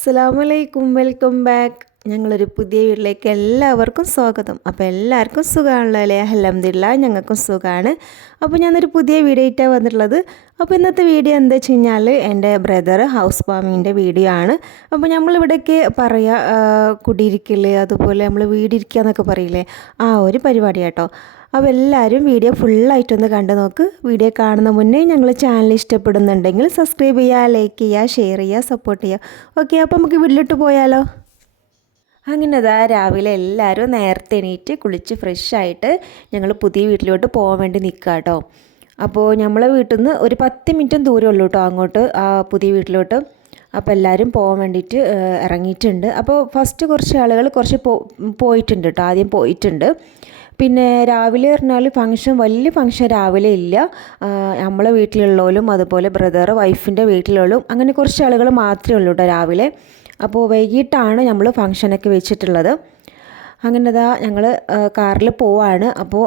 അസ്സലാമലൈക്കും. Welcome back. ഞങ്ങളൊരു പുതിയ വീട്ടിലേക്ക് എല്ലാവർക്കും സ്വാഗതം. അപ്പോൾ എല്ലാവർക്കും സുഖമാണല്ലോ അല്ലേ അലഹമില്ല ഞങ്ങൾക്കും സുഖമാണ് അപ്പോൾ ഞാനൊരു പുതിയ വീഡിയോ ആയിട്ടാണ് വന്നിട്ടുള്ളത്. അപ്പോൾ ഇന്നത്തെ വീഡിയോ എന്താ വെച്ച് കഴിഞ്ഞാൽ എന്റെ ബ്രദർ ഹൗസ് വാമിങ്ങിന്റെ വീഡിയോ ആണ്. അപ്പോൾ നമ്മളിവിടേക്ക് പറയുക കുടിയിരിക്കൽ അതുപോലെ നമ്മൾ വീടിരിക്കുക എന്നൊക്കെ പറയില്ലേ? ആ ഒരു പരിപാടി കേട്ടോ അപ്പോൾ എല്ലാവരും വീഡിയോ ഫുള്ളായിട്ടൊന്ന് കണ്ടു നോക്ക്. വീഡിയോ കാണുന്ന മുന്നേ ഞങ്ങൾ ചാനൽ ഇഷ്ടപ്പെടുന്നുണ്ടെങ്കിൽ സബ്സ്ക്രൈബ് ചെയ്യുക ലൈക്ക് ചെയ്യുക ഷെയർ ചെയ്യുക സപ്പോർട്ട് ചെയ്യുക. ഓക്കെ അപ്പോൾ നമുക്ക് വീട്ടിലോട്ട് പോയാലോ? അങ്ങനെ അതാ രാവിലെ എല്ലാവരും നേരത്തെ എണീറ്റ് കുളിച്ച് ഫ്രഷായിട്ട് ഞങ്ങൾ പുതിയ വീട്ടിലോട്ട് പോകാൻ വേണ്ടി നിൽക്കുക കേട്ടോ അപ്പോൾ നമ്മളെ വീട്ടിൽ നിന്ന് ഒരു പത്ത് മിനിറ്റും ഉള്ളൂ കേട്ടോ അങ്ങോട്ട് ആ പുതിയ വീട്ടിലോട്ട്. അപ്പോൾ എല്ലാവരും പോകാൻ വേണ്ടിയിട്ട് ഇറങ്ങിയിട്ടുണ്ട്. അപ്പോൾ ഫസ്റ്റ് കുറച്ച് ആളുകൾ കുറച്ച് പോയിട്ടുണ്ട് കേട്ടോ ആദ്യം പോയിട്ടുണ്ട്. പിന്നെ രാവിലെ പറഞ്ഞാൽ ഫങ്ഷൻ വലിയ ഫങ്ഷൻ രാവിലെ ഇല്ല. നമ്മളെ വീട്ടിലുള്ളവരും അതുപോലെ ബ്രദർ വൈഫിന്റെ വീട്ടിലുള്ളതും അങ്ങനെ കുറച്ച് ആളുകൾ മാത്രമേ ഉള്ളൂ കേട്ടോ രാവിലെ. അപ്പോൾ വൈകിട്ടാണ് നമ്മൾ ഫങ്ഷനൊക്കെ വെച്ചിട്ടുള്ളത്. അങ്ങനെ ഇതാ ഞങ്ങൾ കാറിൽ പോവാണ്. അപ്പോൾ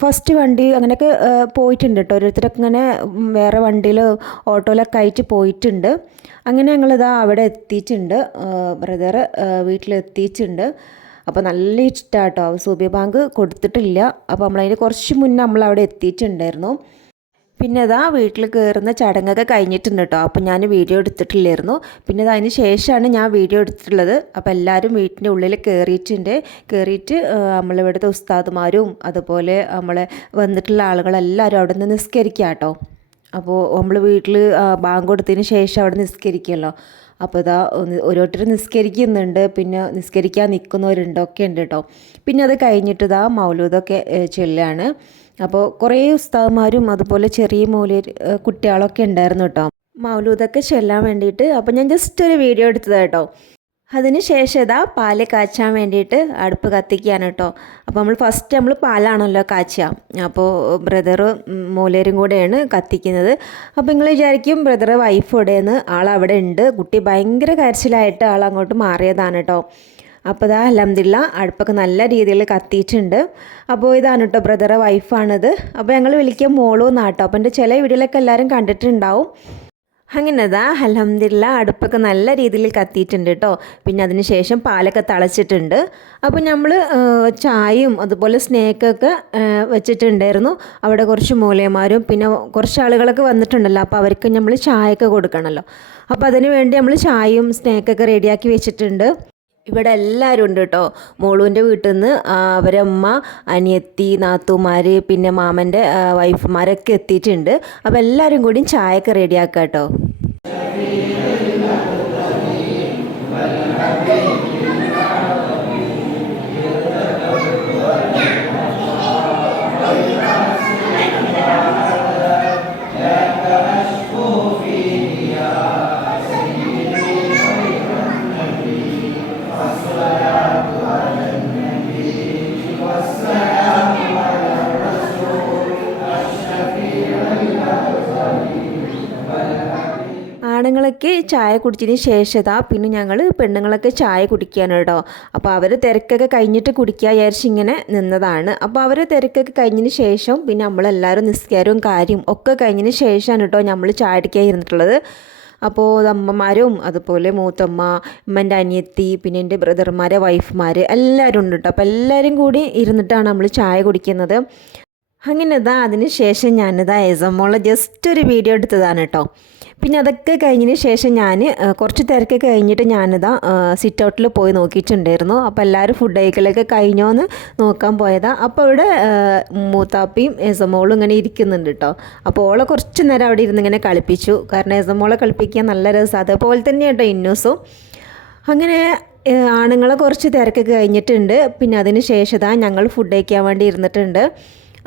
ഫസ്റ്റ് വണ്ടി അങ്ങനെയൊക്കെ പോയിട്ടുണ്ട് കേട്ടോ ഓരോരുത്തരൊക്കെ ഇങ്ങനെ വേറെ വണ്ടിയിൽ ഓട്ടോയിലൊക്കെ ആയിട്ട് പോയിട്ടുണ്ട്. അങ്ങനെ ഞങ്ങളിതാ അവിടെ എത്തിയിട്ടുണ്ട്. ബ്രദർ വീട്ടിലെത്തിയിട്ടുണ്ട്. അപ്പോൾ നല്ല ഇഷ്ടമാണ് കേട്ടോ സൂബി ബാങ്ക് കൊടുത്തിട്ടില്ല. അപ്പോൾ നമ്മളതിന് കുറച്ച് മുന്നേ നമ്മൾ അവിടെ എത്തിയിട്ടുണ്ടായിരുന്നു. പിന്നെ അതാ വീട്ടിൽ കയറുന്ന ചടങ്ങൊക്കെ കഴിഞ്ഞിട്ടുണ്ട് കേട്ടോ അപ്പോൾ ഞാൻ വീഡിയോ എടുത്തിട്ടില്ലായിരുന്നു. പിന്നെ അത് അതിന് ശേഷമാണ് ഞാൻ വീഡിയോ എടുത്തിട്ടുള്ളത്. അപ്പോൾ എല്ലാവരും വീട്ടിന്റെ ഉള്ളിൽ കയറിയിട്ടുണ്ട് കയറിയിട്ട് നമ്മളിവിടുത്തെ ഉസ്താദുമാരും അതുപോലെ നമ്മളെ വന്നിട്ടുള്ള ആളുകളെല്ലാവരും അവിടെ നിന്ന് നിസ്കരിക്കുക കേട്ടോ അപ്പോൾ നമ്മൾ വീട്ടിൽ ബാങ്ക് കൊടുത്തതിന് ശേഷം അവിടെ നിസ്കരിക്കുമല്ലോ അപ്പോൾ ഇതാ ഓരോരുത്തർ നിസ്കരിക്കുന്നുണ്ട് പിന്നെ നിസ്കരിക്കാൻ നിൽക്കുന്നവരുണ്ട് ഒക്കെ ഉണ്ട് കേട്ടോ പിന്നെ അത് കഴിഞ്ഞിട്ട് ഇതാ മൗലൂദൊക്കെ ചൊല്ലാണ്. അപ്പോൾ കുറേ ഉസ്താവുമാരും അതുപോലെ ചെറിയ മൂല കുട്ടികളൊക്കെ ഉണ്ടായിരുന്നു കേട്ടോ മൗലൂദൊക്കെ ചൊല്ലാൻ വേണ്ടിയിട്ട് അപ്പോൾ ഞാൻ ജസ്റ്റ് ഒരു വീഡിയോ എടുത്തത് കേട്ടോ അതിന് ശേഷം ഇതാ പാൽ കാച്ചാൻ വേണ്ടിയിട്ട് അടുപ്പ് കത്തിക്കുകയാണ് കേട്ടോ. അപ്പോൾ നമ്മൾ ഫസ്റ്റ് നമ്മൾ പാലാണല്ലോ കാച്ചുക അപ്പോൾ ബ്രദർ മൂലരും കൂടെയാണ് കത്തിക്കുന്നത്. അപ്പോൾ നിങ്ങൾ വിചാരിക്കും ബ്രദർ വൈഫ് ഇവിടെയെന്ന് ആളവിടെ ഉണ്ട്. കുട്ടി ഭയങ്കര കരച്ചിലായിട്ട് ആൾ അങ്ങോട്ട് മാറിയതാണ് കേട്ടോ. അപ്പോൾ ഇതാ അലഹമില്ല അടുപ്പൊക്കെ നല്ല രീതിയിൽ കത്തിയിട്ടുണ്ട്. അപ്പോൾ ഇതാണ് കേട്ടോ ബ്രദറെ വൈഫാണിത് അപ്പോൾ ഞങ്ങൾ വിളിക്കുക മോളൂ എന്നാട്ടോ അപ്പോൾ എന്റെ ചില വീഡിയോയിലൊക്കെ എല്ലാവരും കണ്ടിട്ടുണ്ടാവും. അങ്ങനെ അതാ അലഹമില്ല അടുപ്പൊക്കെ നല്ല രീതിയിൽ കത്തിയിട്ടുണ്ട് കേട്ടോ പിന്നെ അതിന് ശേഷം പാലൊക്കെ തളച്ചിട്ടുണ്ട്. അപ്പോൾ നമ്മൾ ചായയും അതുപോലെ സ്നേക്കൊക്കെ വെച്ചിട്ടുണ്ടായിരുന്നു. അവിടെ കുറച്ച് മൂലയന്മാരും പിന്നെ കുറച്ച് ആളുകളൊക്കെ വന്നിട്ടുണ്ടല്ലോ. അപ്പോൾ അവർക്ക് നമ്മൾ ചായയൊക്കെ കൊടുക്കണമല്ലോ അപ്പോൾ അതിന് വേണ്ടി നമ്മൾ ചായയും സ്നേക്കൊക്കെ റെഡിയാക്കി വെച്ചിട്ടുണ്ട്. ഇവിടെ എല്ലാവരും ഉണ്ട് കേട്ടോ. മോളുവിന്റെ വീട്ടിൽ നിന്ന് അവരമ്മ അനിയത്തി നാത്തുമാർ പിന്നെ മാമന്റെ വൈഫുമാരൊക്കെ എത്തിയിട്ടുണ്ട്. അപ്പോൾ എല്ലാവരും കൂടി ചായയൊക്കെ റെഡിയാക്കാം കേട്ടോ. ആണുങ്ങളൊക്കെ ചായ കുടിച്ചതിന് ശേഷതാ പിന്നെ ഞങ്ങൾ പെണ്ണുങ്ങളൊക്കെ ചായ കുടിക്കുകയാണ് കേട്ടോ. അപ്പോൾ അവർ തിരക്കൊക്കെ കഴിഞ്ഞിട്ട് കുടിക്കുക വിചാരിച്ച് ഇങ്ങനെ നിന്നതാണ്. അപ്പോൾ അവർ തിരക്കൊക്കെ കഴിഞ്ഞതിന് ശേഷം പിന്നെ നമ്മളെല്ലാവരും നിസ്കാരവും കാര്യം ഒക്കെ കഴിഞ്ഞതിന് ശേഷമാണ് കേട്ടോ നമ്മൾ ചായ അടിക്കാൻ ഇരുന്നിട്ടുള്ളത് അപ്പോൾ അമ്മമാരും അതുപോലെ മൂത്തമ്മ അമ്മന്റെ അനിയത്തി പിന്നെ എന്റെ ബ്രദർമാരെ വൈഫ്മാർ എല്ലാവരും ഉണ്ട് കേട്ടോ. അപ്പോൾ എല്ലാവരും കൂടി ഇരുന്നിട്ടാണ് നമ്മൾ ചായ കുടിക്കുന്നത്. അങ്ങനെ ഇതാ അതിന് ശേഷം ഞാനിതാ എസമോളെ ജസ്റ്റ് ഒരു വീഡിയോ എടുത്തതാണ് കേട്ടോ. പിന്നെ അതൊക്കെ കഴിഞ്ഞതിന് ശേഷം ഞാൻ കുറച്ച് തിരക്ക് കഴിഞ്ഞിട്ട് ഞാനിതാ സിറ്റ് ഔട്ടിൽ പോയി നോക്കിയിട്ടുണ്ടായിരുന്നു. അപ്പോൾ എല്ലാവരും ഫുഡ് കഴിക്കലൊക്കെ കഴിഞ്ഞോ എന്ന് നോക്കാൻ പോയതാ. അപ്പോൾ അവിടെ മൂത്താപ്പിയും എസമോളും ഇങ്ങനെ ഇരിക്കുന്നുണ്ട് കേട്ടോ അപ്പോൾ ഓളെ കുറച്ച് നേരം അവിടെ ഇരുന്ന് ഇങ്ങനെ കളിപ്പിച്ചു. കാരണം എസമോളെ കളിപ്പിക്കാൻ നല്ല രസം. അതേപോലെ തന്നെ കേട്ടോ ഇന്നൂസും. അങ്ങനെ ആണുങ്ങളെ കുറച്ച് തിരക്കൊക്കെ കഴിഞ്ഞിട്ടുണ്ട്. പിന്നെ അതിന് ശേഷം ഞങ്ങൾ ഫുഡ് കഴിക്കാൻ വേണ്ടി ഇരുന്നിട്ടുണ്ട്.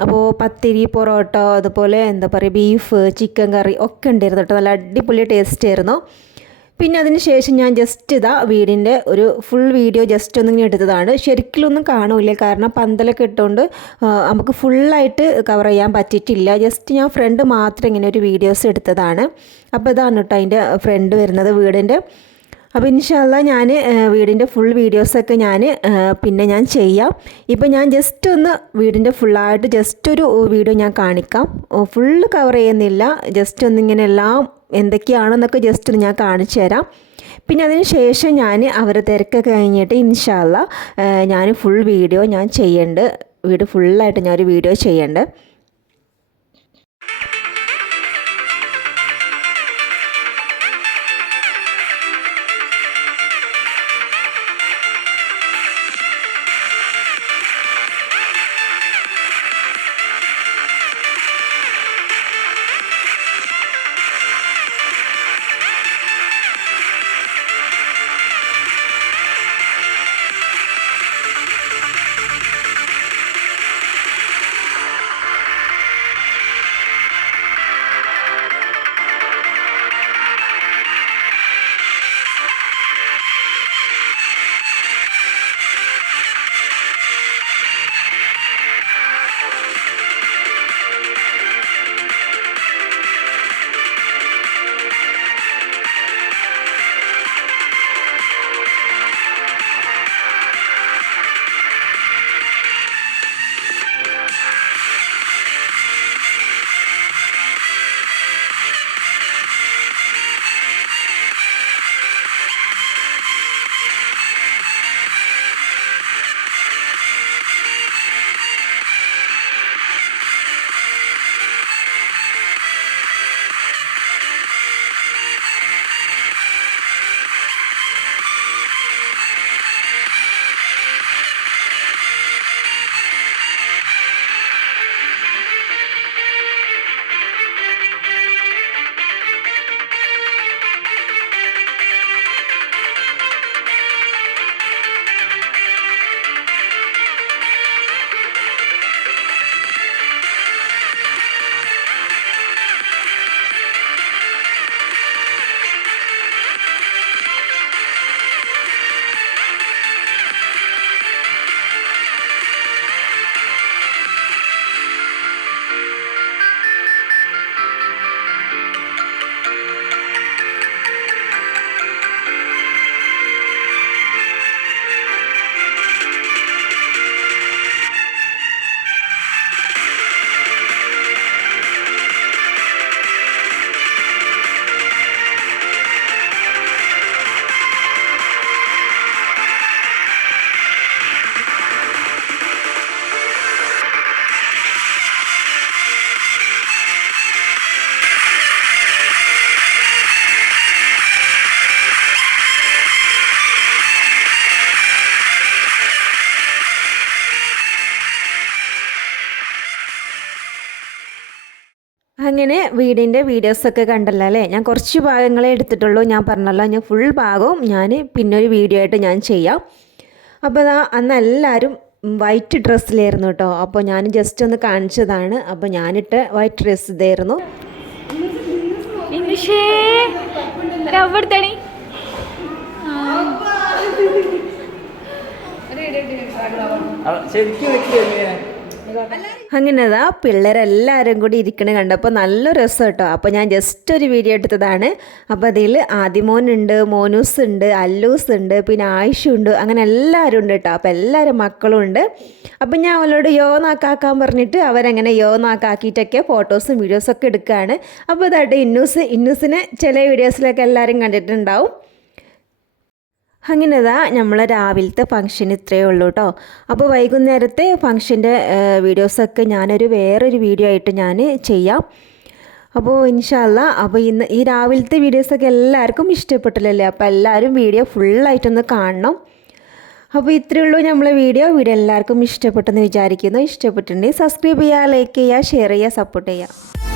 അപ്പോൾ പത്തിരി പൊറോട്ട അതുപോലെ എന്താ പറയുക ബീഫ് ചിക്കൻ കറി ഒക്കെ ഉണ്ടായിരുന്നു കേട്ടോ. നല്ല അടിപൊളി ടേസ്റ്റ് ആയിരുന്നു. പിന്നെ അതിന് ശേഷം ഞാൻ ജസ്റ്റ് ഇതാ വീടിന്റെ ഒരു ഫുൾ വീഡിയോ ജസ്റ്റ് ഒന്നിങ്ങനെ എടുത്തതാണ്. ശരിക്കലൊന്നും കാണൂല കാരണം പന്തലൊക്കെ ഇട്ടുകൊണ്ട് നമുക്ക് ഫുള്ളായിട്ട് കവർ ചെയ്യാൻ പറ്റിയിട്ടില്ല. ജസ്റ്റ് ഞാൻ ഫ്രണ്ട് മാത്രം ഇങ്ങനെ ഒരു വീഡിയോസ് എടുത്തതാണ്. അപ്പോൾ ഇതാണ് കേട്ടോ അതിന്റെ ഫ്രണ്ട് വരുന്നത് വീടിന്റെ. അപ്പോൾ ഇൻഷാല്ല ഞാൻ വീടിന്റെ ഫുൾ വീഡിയോസൊക്കെ ഞാൻ പിന്നെ ഞാൻ ചെയ്യാം. ഇപ്പോൾ ഞാൻ ജസ്റ്റ് ഒന്ന് വീടിന്റെ ഫുള്ളായിട്ട് ജസ്റ്റ് ഒരു വീഡിയോ ഞാൻ കാണിക്കാം. ഫുള്ള് കവർ ചെയ്യുന്നില്ല. ജസ്റ്റ് ഒന്നിങ്ങനെ എല്ലാം എന്തൊക്കെയാണെന്നൊക്കെ ജസ്റ്റ് ഞാൻ കാണിച്ചു തരാം. പിന്നെ അതിന് ശേഷം ഞാൻ അവരെ തിരക്കൊക്കെ കഴിഞ്ഞിട്ട് ഇൻഷാല്ല ഞാൻ ഫുൾ വീഡിയോ ഞാൻ ചെയ്യേണ്ട. വീട് ഫുള്ളായിട്ട് ഞാനൊരു വീഡിയോ ചെയ്യുന്നുണ്ട് അങ്ങനെ വീടിന്റെ വീഡിയോസൊക്കെ കണ്ടല്ലോ അല്ലേ ഞാൻ കുറച്ച് ഭാഗങ്ങളെ എടുത്തിട്ടുള്ളൂ ഞാൻ പറഞ്ഞല്ലോ ഞാൻ ഫുൾ ഭാഗവും ഞാൻ പിന്നൊരു ഒരു വീഡിയോ ആയിട്ട് ഞാൻ ചെയ്യാം അപ്പോൾ അതാ അന്ന് എല്ലാവരും വൈറ്റ് ഡ്രസ്സിലായിരുന്നു കേട്ടോ അപ്പോൾ ഞാൻ ജസ്റ്റ് ഒന്ന് കാണിച്ചതാണ് അപ്പോൾ ഞാനിട്ട് വൈറ്റ് ഡ്രസ്സ് ഇതായിരുന്നു ശരിക്കും അങ്ങനെ അതാ പിള്ളേരെല്ലാവരും കൂടി ഇരിക്കണ കണ്ടപ്പോൾ നല്ല രസം കേട്ടോ. അപ്പോൾ ഞാൻ ജസ്റ്റ് ഒരു വീഡിയോ എടുത്തതാണ്. അപ്പോൾ അതിൽ ആദിമോനുണ്ട് മോനൂസ് ഉണ്ട് അല്ലൂസ് ഉണ്ട് പിന്നെ ആയിഷ ഉണ്ട് അങ്ങനെ എല്ലാവരും ഉണ്ട് കേട്ടോ. അപ്പോൾ എല്ലാവരും മക്കളും ഉണ്ട്. അപ്പോൾ ഞാൻ അവളോട് യോനാക്കാക്കാൻ പറഞ്ഞിട്ട് അവരങ്ങനെ യോനാക്കാക്കിയിട്ടൊക്കെ ഫോട്ടോസും വീഡിയോസൊക്കെ എടുക്കുകയാണ് അപ്പോൾ ഇതായിട്ട് ഇന്നൂസ് ഇന്നൂസിനെ ചില വീഡിയോസിലൊക്കെ എല്ലാവരും കണ്ടിട്ടുണ്ടാവും. അങ്ങനെ ഇതാ നമ്മൾ രാവിലത്തെ ഫംഗ്ഷൻ ഇത്രയേ ഉള്ളൂ കേട്ടോ അപ്പോൾ വൈകുന്നേരത്തെ ഫംഗ്ഷന്റെ വീഡിയോസൊക്കെ ഞാനൊരു വേറൊരു വീഡിയോ ആയിട്ട് ഞാൻ ചെയ്യാം. അപ്പോൾ ഇൻഷാല്ല അപ്പോൾ ഇന്ന് ഈ രാവിലത്തെ വീഡിയോസൊക്കെ എല്ലാവർക്കും ഇഷ്ടപ്പെട്ടില്ലല്ലേ? അപ്പോൾ എല്ലാവരും വീഡിയോ ഫുള്ളായിട്ടൊന്ന് കാണണം. അപ്പോൾ ഇത്രയേ ഉള്ളൂ നമ്മളെ വീഡിയോ വീഡിയോ എല്ലാവർക്കും ഇഷ്ടപ്പെട്ടെന്ന് വിചാരിക്കുന്നു. ഇഷ്ടപ്പെട്ടിട്ടുണ്ടെങ്കിൽ സബ്സ്ക്രൈബ് ചെയ്യുക ലൈക്ക് ചെയ്യുക ഷെയർ ചെയ്യുക സപ്പോർട്ട് ചെയ്യുക